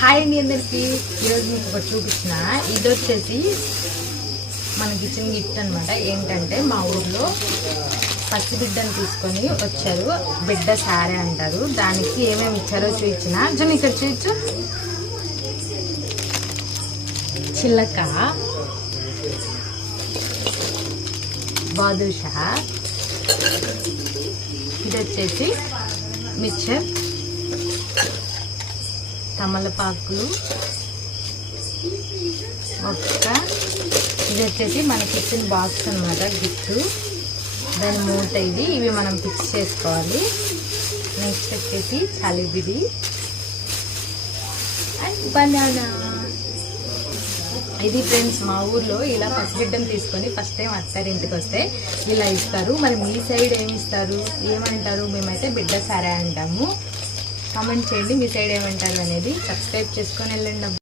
Hi అండి అందరికి. ఈరోజు మీకు ఒకటి చూపించిన. ఇది వచ్చేసి మనకి ఇచ్చిన గిఫ్ట్ అనమాట. ఏంటంటే మా ఊర్లో పసిబిడ్డను తీసుకొని వచ్చారు. బిడ్డ సారే అంటారు. దానికి ఏమేమి ఇచ్చారో చూపించిన. జున్ ఇక్కడ చూపించు. చిల్లక, బాదుషా, ఇది వచ్చేసి మిక్చర్, తమలపాకులు, ఇది వచ్చేసి మనకి ఇచ్చిన బాక్స్ అనమాట గిఫ్ట్. దాని మూట ఇవి మనం ఫిక్స్ చేసుకోవాలి. నెక్స్ట్ వచ్చేసి చలిబిడి అండ్ బనానా. ఇది ఫ్రెండ్స్ మా ఊర్లో ఇలా పసిబిడ్డను తీసుకొని ఫస్ట్ టైం అత్తారింటికి వస్తే ఇలా ఇస్తారు. మరి మీ సైడ్ ఏమి ఇస్తారు, ఏమంటారు? మేమైతే బిడ్డ సారే అంటాము. కామెంట్ చేయండి మీ సైడ్ ఏమంటారు అనేది. సబ్స్క్రైబ్ చేసుకొని వెళ్ళండి.